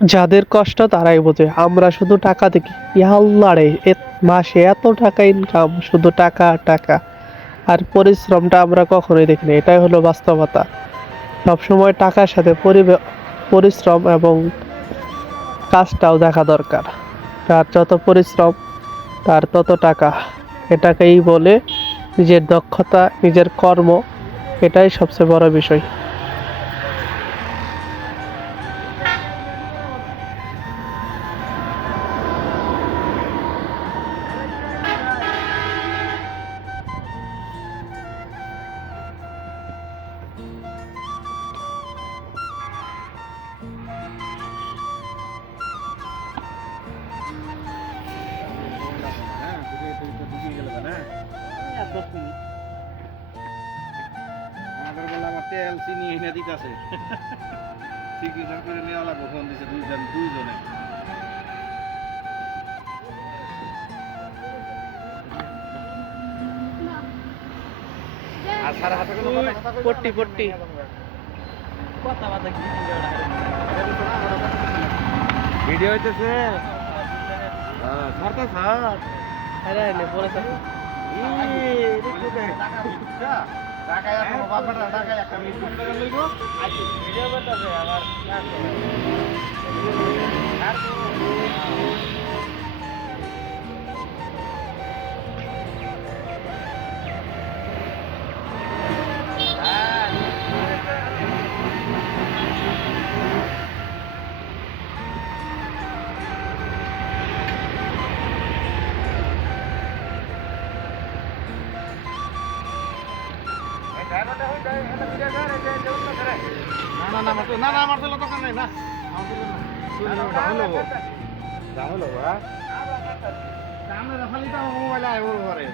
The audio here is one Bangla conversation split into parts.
যাদের কষ্ট তারাই বোঝে। আমরা শুধু টাকা দেখি, ইয়া আল্লাহ রে, মাসে এত টাকা ইনকাম, শুধু টাকা আর টাকা। আর পরিশ্রমটা আমরা কখনোই দেখি না। এটাই হলো বাস্তবতা। সবসময় টাকার সাথে পরিশ্রম এবং কাজটাও দেখা দরকার। যার যত পরিশ্রম তার তত টাকা। এটাকেই বলে নিজের দক্ষতা, নিজের কর্ম। এটাই সবচেয়ে বড় বিষয়। আমাদের বলে আমার তেল চিনি এনে দিতেছে সিগনেচার করে নেওয়া লাগবে ফোন দিছে দুইজনে আর সারা হাতে পট্টি পট্টি কথা বাতা কি ভিডিও হইতেছে ছাড়তা ছাড় আরে নে পরে থাকো। ঢাকায় এখন বাপটা ঢাকায় একটা মিনিট করে লইব ভিডিও করতেছে আমার না না আমার তো দোকান নাই না মোবাইল আয় ওর ঘরে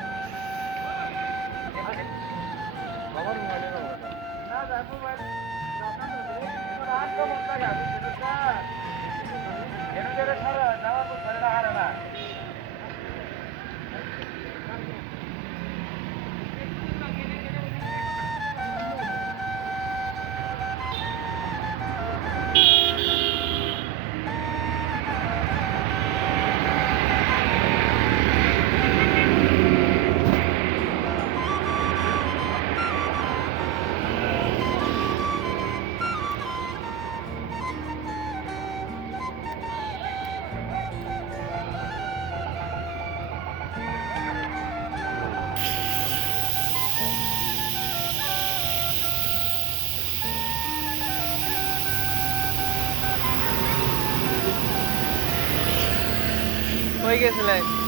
হয়ে গেছে লাইন।